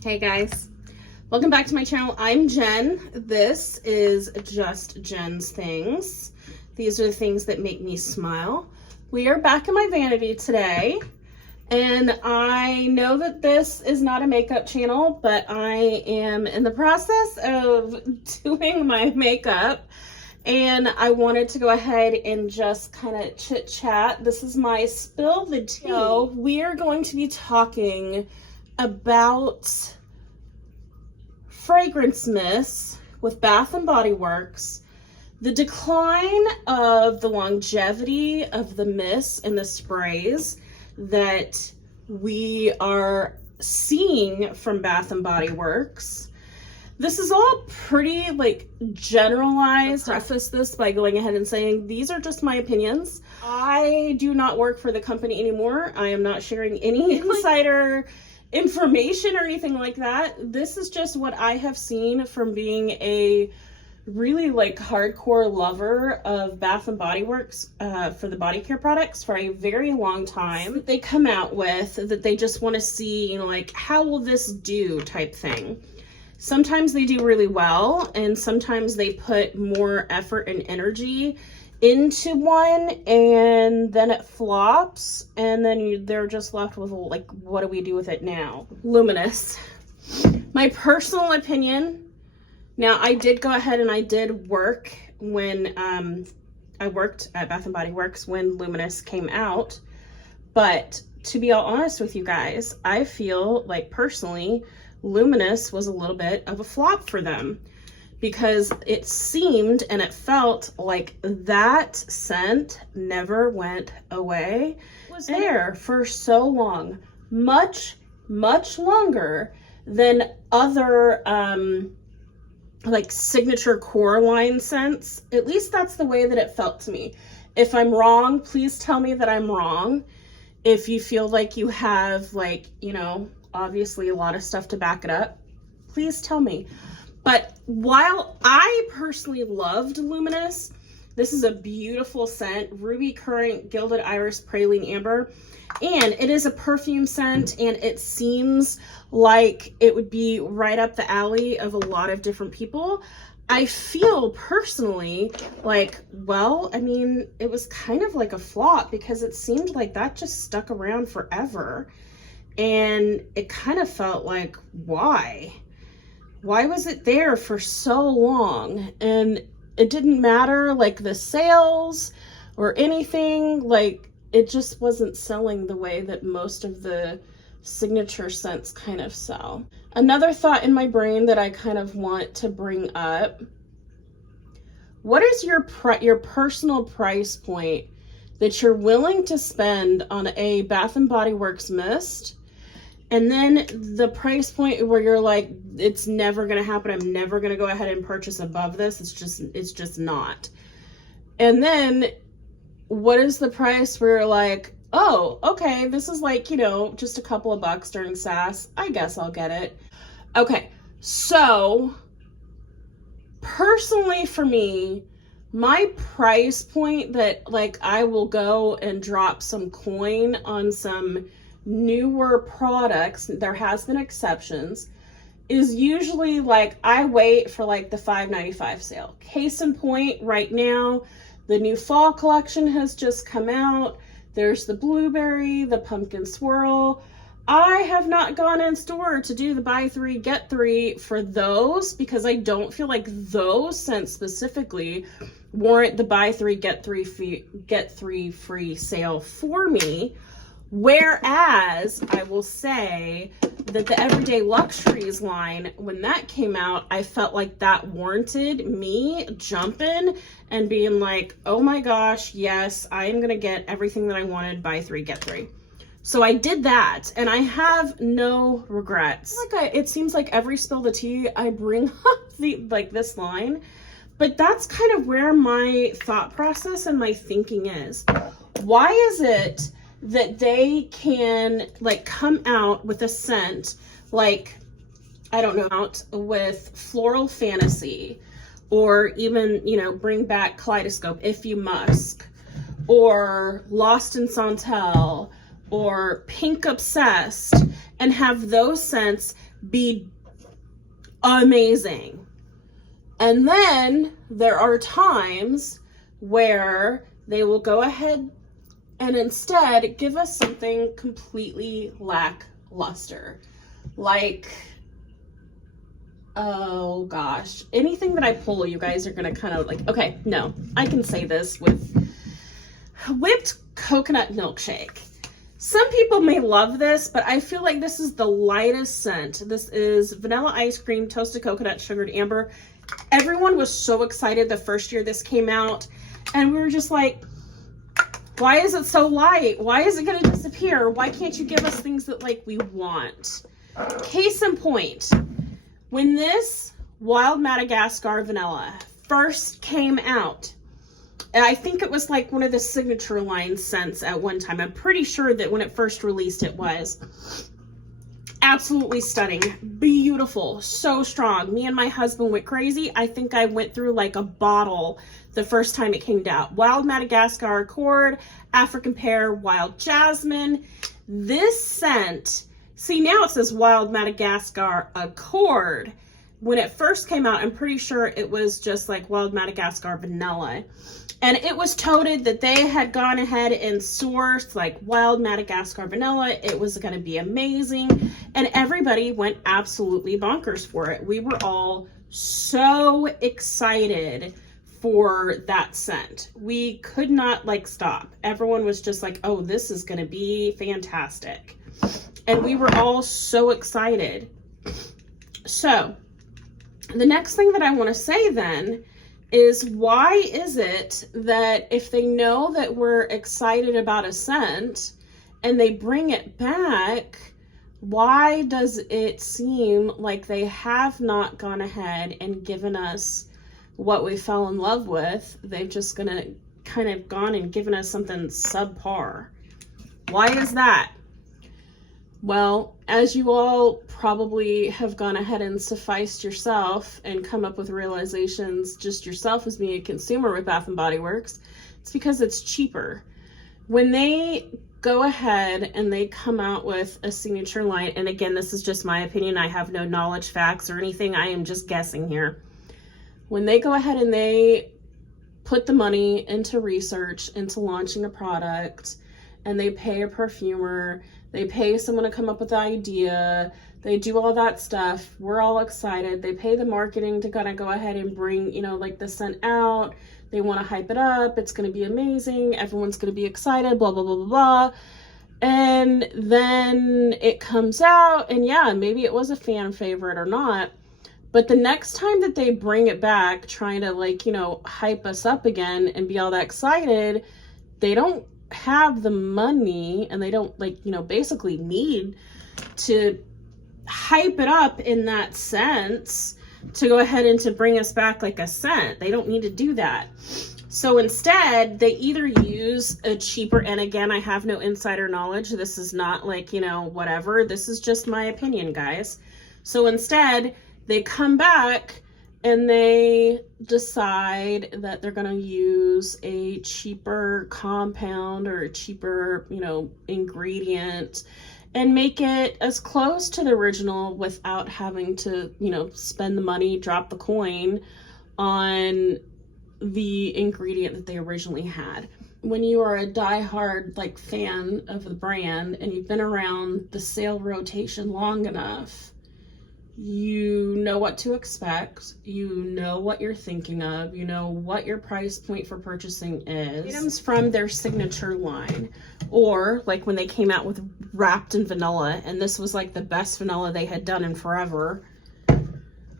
Hey guys, welcome back to my channel. I'm Jen. This is just Jen's things. These are the things that make me smile. We are back in my vanity today, and I know that this is not a makeup channel, but I am in the process of doing my makeup, and I wanted to go ahead and just kind of chit chat. This is my spill the tea. So we are going to be talking about fragrance mists with Bath and Body Works, the decline of the longevity of the mists and the sprays that we are seeing from Bath and Body Works. This is all pretty generalized. I'll preface this by going ahead and saying these are just my opinions. I do not work for the company anymore. I am not sharing any insider information or anything like that. This is just what I have seen from being a really hardcore lover of Bath and Body Works for the body care products for a very long time. They come out with that they just want to see, how will this do type thing. Sometimes they do really well, and sometimes they put more effort and energy into one, and then it flops, and then they're just left with what do we do with it now? Luminous. My personal opinion. Now, I did go ahead and I did work when I worked at Bath and Body Works when Luminous came out, but to be all honest with you guys, I feel like personally Luminous was a little bit of a flop for them, because it seemed and it felt like that scent never went away. It was there for so long, much longer than other signature core line scents. At least that's the way that it felt to me. If I'm wrong, please tell me that I'm wrong. If you feel like you have obviously a lot of stuff to back it up, please tell me. But while I personally loved Luminous, this is a beautiful scent, Ruby Currant, Gilded Iris, Praline Amber, and it is a perfume scent, and it seems like it would be right up the alley of a lot of different people. I feel personally it was kind of like a flop, because it seemed like that just stuck around forever. And it kind of felt like, why? Why was it there for so long? And it didn't matter, the sales or anything. It just wasn't selling the way that most of the signature scents kind of sell. Another thought in my brain that I kind of want to bring up. What is your personal price point that you're willing to spend on a Bath and Body Works mist? And then the price point where you're like, it's never going to happen. I'm never going to go ahead and purchase above this. It's just not. And then what is the price where you're like, oh, okay, this is just a couple of bucks during SAS. I guess I'll get it. Okay. So personally for me, my price point that I will go and drop some coin on some newer products, there has been exceptions, is usually I wait for the $5.95 sale. Case in point, right now the new fall collection has just come out. There's the blueberry, the pumpkin swirl. I have not gone in store to do the buy three get three for those, because I don't feel like those scents specifically warrant the buy three get three free sale for me. Whereas I will say that the Everyday Luxuries line, when that came out, I felt like that warranted me jumping and being like, oh my gosh, yes, I am going to get everything that I wanted, buy three, get three. So I did that, and I have no regrets. It seems like every spill the tea, I bring up this line, but that's kind of where my thought process and my thinking is. Why is it that they can come out with a scent out with Floral Fantasy, or even bring back Kaleidoscope If You Musk, or Lost in Santal, or Pink Obsessed, and have those scents be amazing. And then there are times where they will go ahead and instead give us something completely lackluster. Like, oh gosh, anything that I pull, you guys are gonna kind of like, okay, no, I can say this with whipped coconut milkshake. Some people may love this, but I feel like this is the lightest scent. This is vanilla ice cream, toasted coconut, sugared amber. Everyone was so excited the first year this came out, and we were just like, why is it so light? Why is it going to disappear? Why can't you give us things that like we want? Case in point, when this Wild Madagascar vanilla first came out, I think it was like one of the signature line scents at one time. I'm pretty sure that when it first released, it was absolutely stunning, beautiful, so strong. Me and my husband went crazy. I think I went through like a bottle the first time it came out. Wild Madagascar Accord, African Pear, Wild Jasmine. This scent, see, now it says Wild Madagascar Accord. When it first came out, I'm pretty sure it was just like Wild Madagascar Vanilla. And it was touted that they had gone ahead and sourced like Wild Madagascar Vanilla. It was going to be amazing. And everybody went absolutely bonkers for it. We were all so excited for that scent. We could not like stop. Everyone was just like, oh, this is going to be fantastic. And we were all so excited. So the next thing that I want to say then is, why is it that if they know that we're excited about a scent and they bring it back, why does it seem like they have not gone ahead and given us what we fell in love with? They've just gonna kind of gone and given us something subpar. Why is that? Well, as you all probably have gone ahead and sufficed yourself and come up with realizations just yourself as being a consumer with Bath & Body Works, it's because it's cheaper. When they go ahead and they come out with a signature line, and again, this is just my opinion, I have no knowledge, facts, or anything, I am just guessing here. When they go ahead and they put the money into research, into launching a product, and they pay a perfumer, they pay someone to come up with the idea, they do all that stuff, we're all excited, they pay the marketing to kind of go ahead and bring, you know, like the scent out, they want to hype it up, it's going to be amazing, everyone's going to be excited, blah, blah, blah, blah, blah. And then it comes out, and yeah, maybe it was a fan favorite or not, but the next time that they bring it back, trying to like, you know, hype us up again and be all that excited, they don't have the money, and they don't like, you know, basically need to hype it up in that sense to go ahead and to bring us back like a scent. They don't need to do that. So instead, they either use a cheaper, and again, I have no insider knowledge. This is not like, you know, whatever. This is just my opinion, guys. So instead, they come back and they decide that they're going to use a cheaper compound or a cheaper, you know, ingredient and make it as close to the original without having to, you know, spend the money, drop the coin on the ingredient that they originally had. When you are a diehard like fan of the brand and you've been around the sale rotation long enough, you know what to expect, you know what you're thinking of, you know what your price point for purchasing is. Items from their signature line, or like when they came out with Wrapped in Vanilla, and this was like the best vanilla they had done in forever.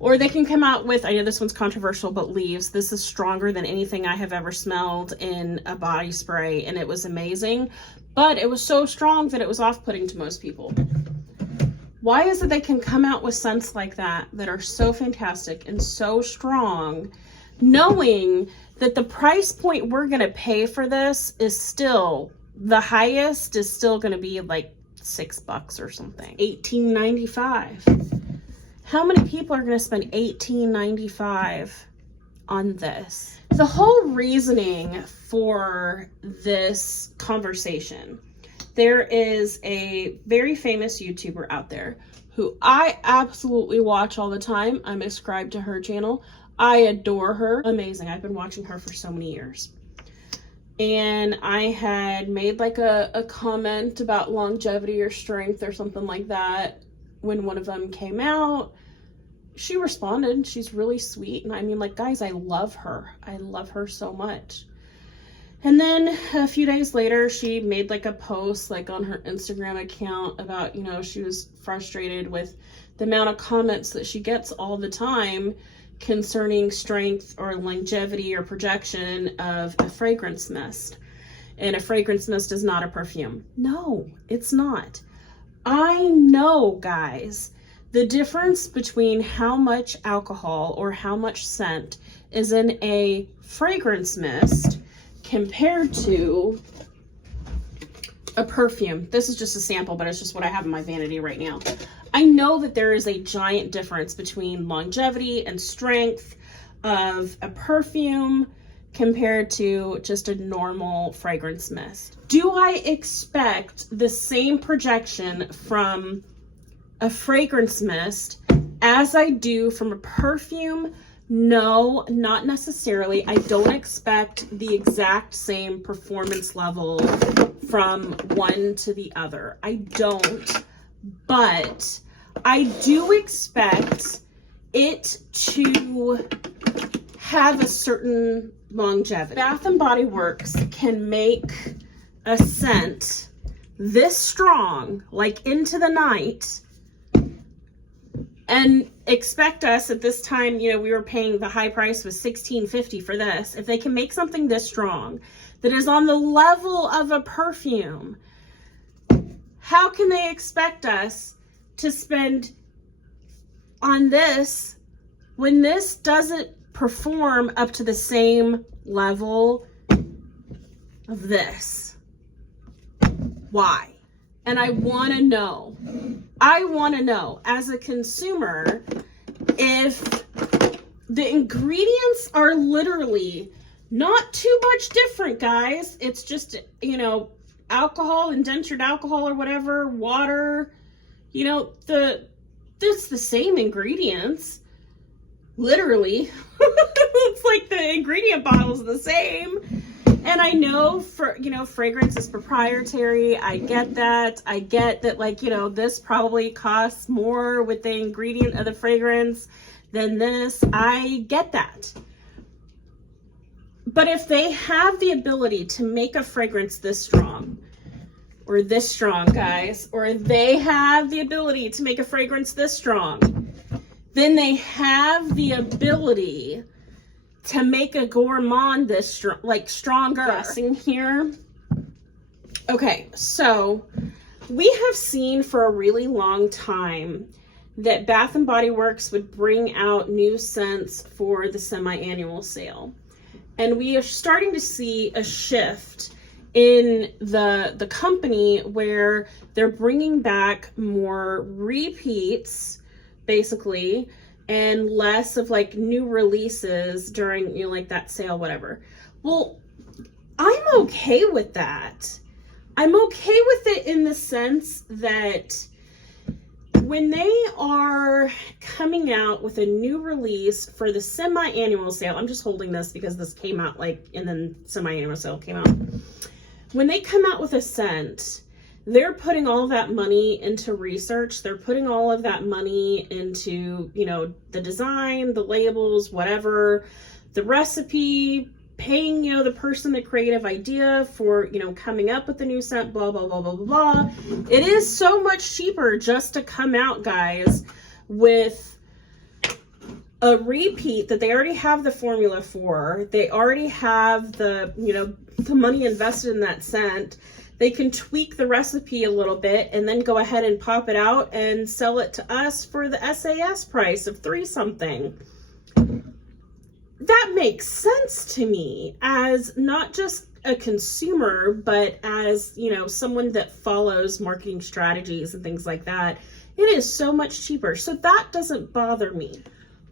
Or they can come out with, I know this one's controversial, but Leaves. This is stronger than anything I have ever smelled in a body spray, and it was amazing, but it was so strong that it was off-putting to most people. Why is it they can come out with scents like that that are so fantastic and so strong, knowing that the price point we're going to pay for this is still, the highest is still going to be like $6 or something, $18.95. How many people are going to spend $18.95 on this? The whole reasoning for this conversation, there is a very famous YouTuber out there who I absolutely watch all the time. I'm subscribed to her channel. I adore her. Amazing. I've been watching her for so many years. And I had made like a comment about longevity or strength or something like that when one of them came out. She responded. She's really sweet. And I mean, like, guys, I love her. I love her so much. And then a few days later, she made like a post like on her Instagram account about, you know, she was frustrated with the amount of comments that she gets all the time concerning strength or longevity or projection of a fragrance mist. And a fragrance mist is not a perfume. No, it's not. I know, guys, the difference between how much alcohol or how much scent is in a fragrance mist compared to a perfume. This is just a sample, but it's just what I have in my vanity right now. I know that there is a giant difference between longevity and strength of a perfume compared to just a normal fragrance mist. Do I expect the same projection from a fragrance mist as I do from a perfume? No, not necessarily. I don't expect the exact same performance level from one to the other. I don't, but I do expect it to have a certain longevity. Bath and Body Works can make a scent this strong, like into the night, and expect us at this time, you know, we were paying, the high price was $16.50 for this. If they can make something this strong that is on the level of a perfume, how can they expect us to spend on this when this doesn't perform up to the same level of this? Why? And I want to know as a consumer, if the ingredients are literally not too much different, guys. It's just, you know, alcohol, indentured alcohol or whatever, water, you know, it's the same ingredients, literally. It's like the ingredient bottle's the same. And I know, for, you know, fragrance is proprietary. I get that. I get that, like, you know, this probably costs more with the ingredient of the fragrance than this. I get that. But if they have the ability to make a fragrance this strong, or this strong, guys, or they have the ability to make a fragrance this strong, then they have the ability to make a gourmand this strong, like stronger. Guessing here. Okay, so we have seen for a really long time that Bath and Body Works would bring out new scents for the semi-annual sale. And we are starting to see a shift in the company where they're bringing back more repeats, basically, and less of like new releases during, you know, like that sale, whatever. Well, I'm okay with that. I'm okay with it in the sense that when they are coming out with a new release for the semi-annual sale, I'm just holding this because this came out like, and then semi-annual sale came out. When they come out with a scent, they're putting all of that money into research. They're putting all of that money into, you know, the design, the labels, whatever, the recipe, paying, you know, the person the creative idea for, you know, coming up with the new scent, blah, blah, blah, blah, blah, blah. It is so much cheaper just to come out, guys, with a repeat that they already have the formula for. They already have the, you know, the money invested in that scent. They can tweak the recipe a little bit and then go ahead and pop it out and sell it to us for the SAS price of $3 something. That makes sense to me as not just a consumer, but as, you know, someone that follows marketing strategies and things like that. It is so much cheaper. So that doesn't bother me.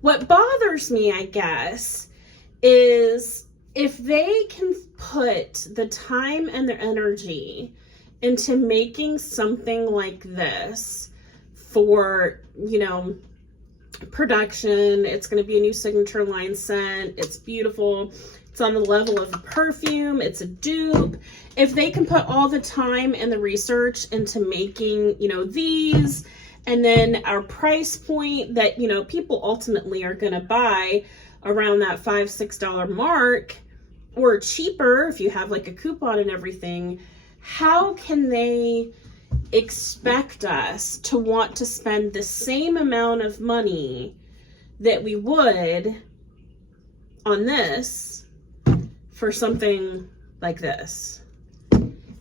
What bothers me, I guess, is if they can put the time and their energy into making something like this for, you know, production. It's going to be a new signature line scent. It's beautiful. It's on the level of a perfume. It's a dupe. If they can put all the time and the research into making, you know, these, and then our price point that, you know, people ultimately are going to buy around that $5-6 mark, or cheaper if you have like a coupon and everything, how can they expect us to want to spend the same amount of money that we would on this for something like this?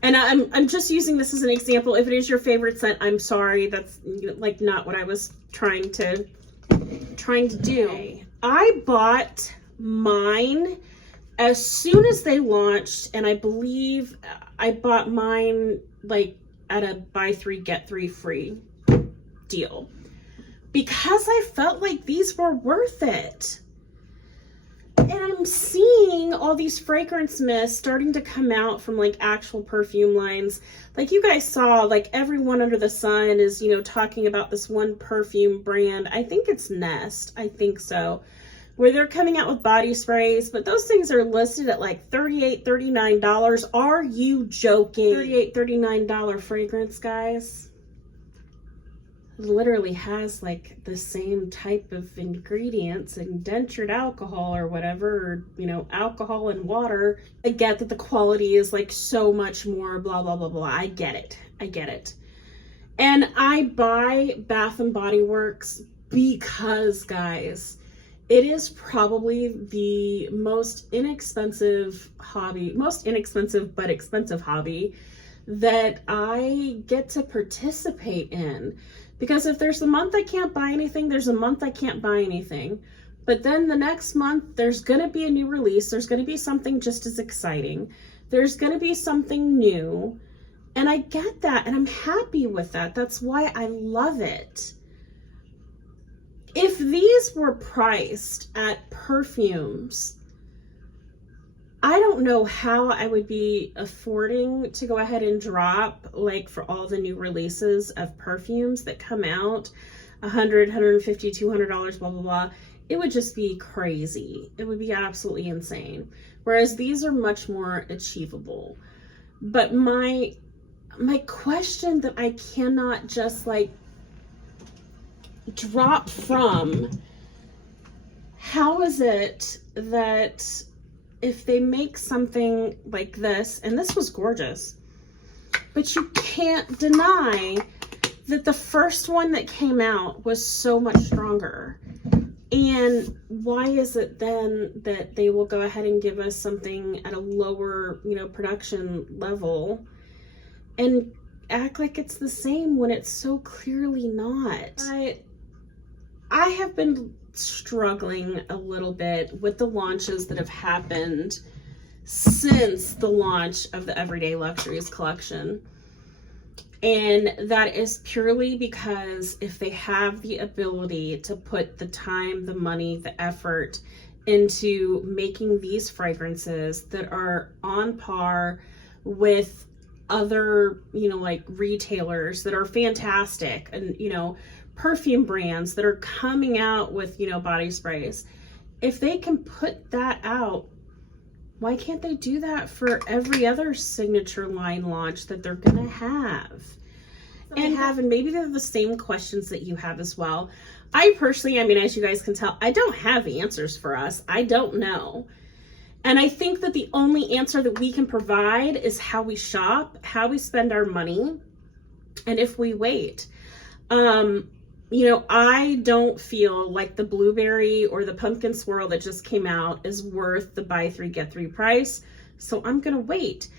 And I'm just using this as an example. If it is your favorite scent, I'm sorry, that's like not what I was trying to do. I bought mine as soon as they launched, and I believe I bought mine like at a buy 3 get 3 free deal, because I felt like these were worth it. And I'm seeing all these fragrance mists starting to come out from like actual perfume lines. Like you guys saw, like everyone under the sun is, you know, talking about this one perfume brand. I think it's Nest. I think so. Where they're coming out with body sprays, but those things are listed at like $38, $39. Are you joking? $38, $39 fragrance, guys. It literally has like the same type of ingredients and denatured alcohol or whatever, or, you know, alcohol and water. I get that the quality is like so much more blah, blah, blah, blah. I get it. I get it. And I buy Bath and Body Works because, guys, it is probably the most inexpensive but expensive hobby that I get to participate in. Because if there's a month I can't buy anything, there's a month I can't buy anything. But then the next month, there's going to be a new release. There's going to be something just as exciting. There's going to be something new. And I get that, and I'm happy with that. That's why I love it. If these were priced at perfumes, I don't know how I would be affording to go ahead and drop, like, for all the new releases of perfumes that come out, $100, $150, $200, blah, blah, blah. It would just be crazy. It would be absolutely insane. Whereas these are much more achievable. But my question that I cannot just, like, drop from, how is it that if they make something like this, and this was gorgeous, but you can't deny that the first one that came out was so much stronger. And why is it then that they will go ahead and give us something at a lower, you know, production level and act like it's the same when it's so clearly not? I have been struggling a little bit with the launches that have happened since the launch of the Everyday Luxuries collection. And that is purely because if they have the ability to put the time, the money, the effort into making these fragrances that are on par with other, you know, like retailers that are fantastic, and, you know, perfume brands that are coming out with, you know, body sprays, if they can put that out, why can't they do that for every other signature line launch that they're gonna have? And maybe they're the same questions that you have as well. I personally, I mean, as you guys can tell, I don't have answers for us. I don't know. And I think that the only answer that we can provide is how we shop, how we spend our money, and if we wait. You know, I don't feel like the blueberry or the pumpkin swirl that just came out is worth the buy 3 get 3 price, so I'm gonna wait.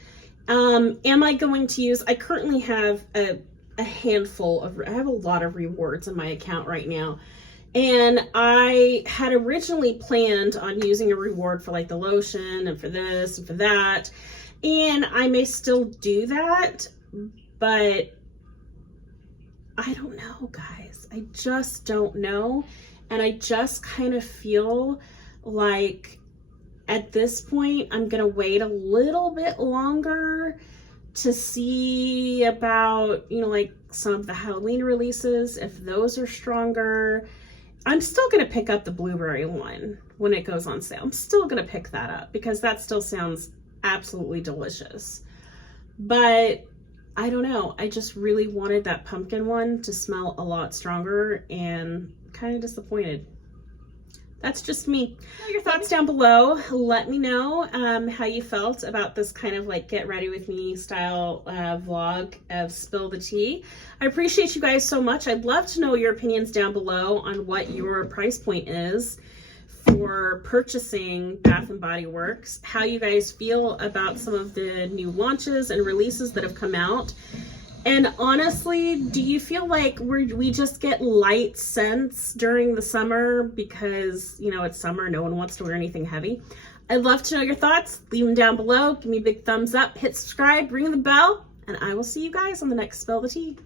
Am I going to use, I currently have a handful of, I have a lot of rewards in my account right now, and I had originally planned on using a reward for like the lotion and for this and for that, and I may still do that, but I don't know, guys. I just don't know. And I just kind of feel like at this point, I'm going to wait a little bit longer to see about, you know, like some of the Halloween releases, if those are stronger. I'm still going to pick up the blueberry one when it goes on sale. I'm still going to pick that up because that still sounds absolutely delicious. But I don't know. I just really wanted that pumpkin one to smell a lot stronger, and kind of disappointed. That's just me. Your thoughts down below. Let me know how you felt about this kind of like get ready with me style vlog of Spill the Tea. I appreciate you guys so much. I'd love to know your opinions down below on what your price point is for purchasing Bath & Body Works, how you guys feel about some of the new launches and releases that have come out. And honestly, do you feel like we just get light scents during the summer because, you know, it's summer, no one wants to wear anything heavy? I'd love to know your thoughts. Leave them down below. Give me a big thumbs up, hit subscribe, ring the bell, and I will see you guys on the next Spill the Tea.